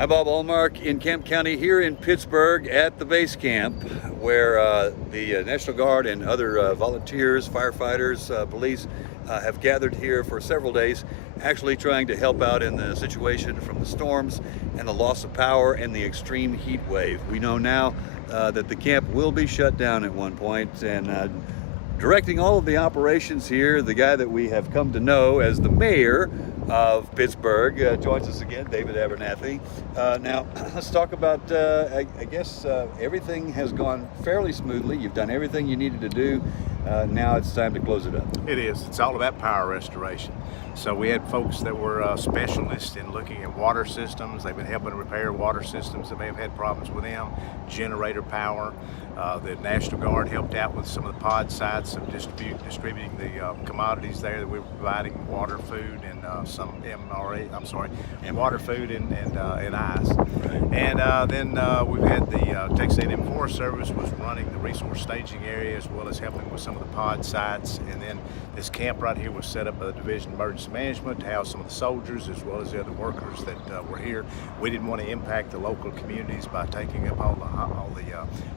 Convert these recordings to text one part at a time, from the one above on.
I'm Bob Hallmark in Kemp County here in Pittsburg at the base camp where the National Guard and other volunteers, firefighters, police have gathered here for several days, actually trying to help out in the situation from the storms and the loss of power and the extreme heat wave. We know now that the camp will be shut down at one point, and directing all of the operations here, the guy that we have come to know as the mayor of Pittsburg joins us again, David Abernathy. Now, let's talk about, I guess everything has gone fairly smoothly. You've done everything you needed to do. Now it's time to close it up. It is. It's all about power restoration. So we had folks that were specialists in looking at water systems. They've been helping repair water systems that may have had problems with them, generator power. The National Guard helped out with some of the pod sites of distributing the commodities there that we were providing: water, food, and some water, food, and ice. Right. And then we've had the Texas A&M Forest Service was running the resource staging area as well as helping with some of the pod sites. And then this camp right here was set up by the Division of Emergency Management to house some of the soldiers as well as the other workers that were here. We didn't want to impact the local communities by taking up all the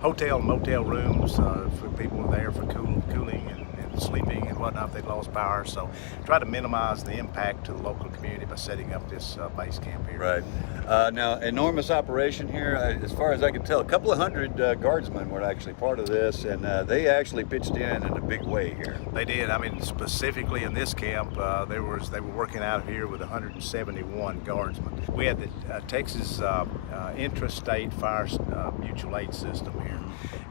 hotel and motel rooms for people who were there for cooling and sleeping and whatnot if they'd lost power. So try to minimize the impact to the local community by setting up this base camp here. Right. Now, enormous operation here. As far as I can tell, a couple of hundred guardsmen were actually part of this, and they actually pitched in a big way here. They did. I mean, specifically in this camp, they were working out here with 171 guardsmen. We had the Texas Intrastate Fire Mutual Aid System here.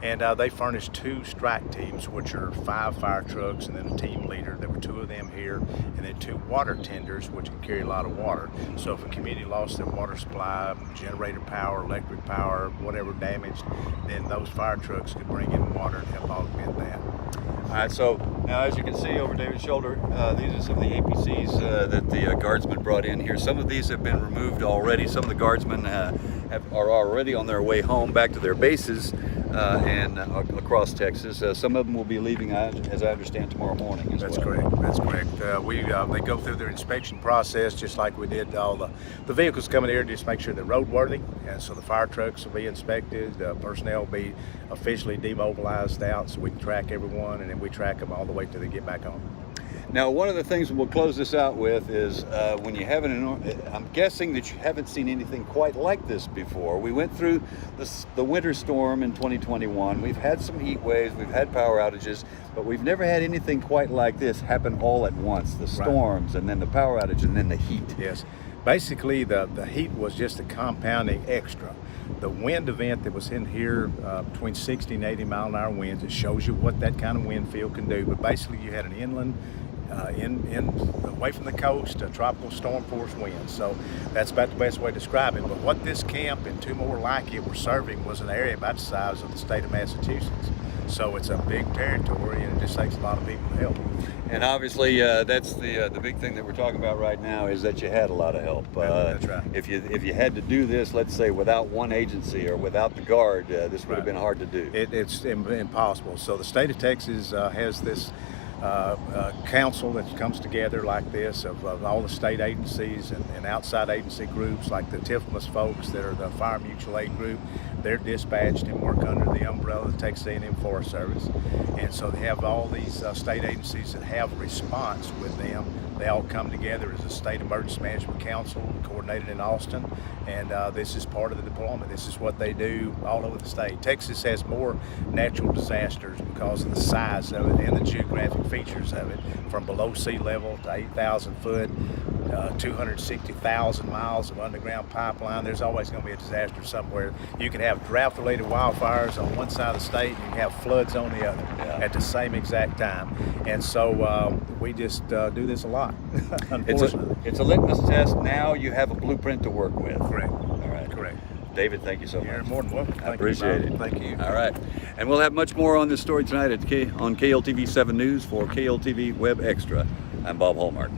And they furnished 2 strike teams, which are 5 fire trucks and then a team leader. There were 2 of them here, and then 2 water tenders, which can carry a lot of water. So if a community lost their water supply, generator power, electric power, whatever damaged, then those fire trucks could bring in water and help augment that. All right, so now as you can see over David's shoulder, these are some of the APCs that the guardsmen brought in here. Some of these have been removed already. Some of the guardsmen are already on their way home back to their bases and across Texas. Some of them will be leaving, as I understand, tomorrow morning as That's well. correct. That's correct. They go through their inspection process just like we did all the vehicles coming here, just make sure they're roadworthy. And so the fire trucks will be inspected, personnel will be officially demobilized out so we can track everyone, and then we track them all the way till they get back home. Now, one of the things we'll close this out with is when you have I'm guessing that you haven't seen anything quite like this before. We went through the winter storm in 2021. We've had some heat waves, we've had power outages, but we've never had anything quite like this happen all at once. The storms, and then the power outage, and then the heat. Yes. Basically, the heat was just a compounding extra. The wind event that was in here between 60 and 80 mile an hour winds, it shows you what that kind of wind field can do. But basically, you had an inland, away from the coast, a tropical storm force wind. So that's about the best way to describe it. But what this camp and 2 more like it were serving was an area about the size of the state of Massachusetts. So it's a big territory, and it just takes a lot of people to help. And obviously, that's the big thing that we're talking about right now, is that you had a lot of help. That's right. If you had to do this, let's say, without one agency or without the Guard, this would have been hard to do. It's impossible. So the state of Texas has this council that comes together like this of all the state agencies and outside agency groups like the TIFMAS folks that are the Fire Mutual Aid Group. They're dispatched and work under the umbrella of the Texas A&M Forest Service. And so they have all these state agencies that have response with them. They all come together as a State Emergency Management Council, coordinated in Austin, and this is part of the deployment. This is what they do all over the state. Texas has more natural disasters because of the size of it and the geographic features of it, from below sea level to 8,000 foot, 260,000 miles of underground pipeline. There's always going to be a disaster somewhere. You can have drought-related wildfires on one side of the state, and you can have floods on the other at the same exact time. And so we just do this a lot, unfortunately. It's a litmus test. Now you have a blueprint to work with. Correct. All right. Correct. David, thank you so much. You're more than welcome. I appreciate it. Thank you. All right. And we'll have much more on this story tonight on KLTV 7 News for KLTV Web Extra. I'm Bob Hallmark.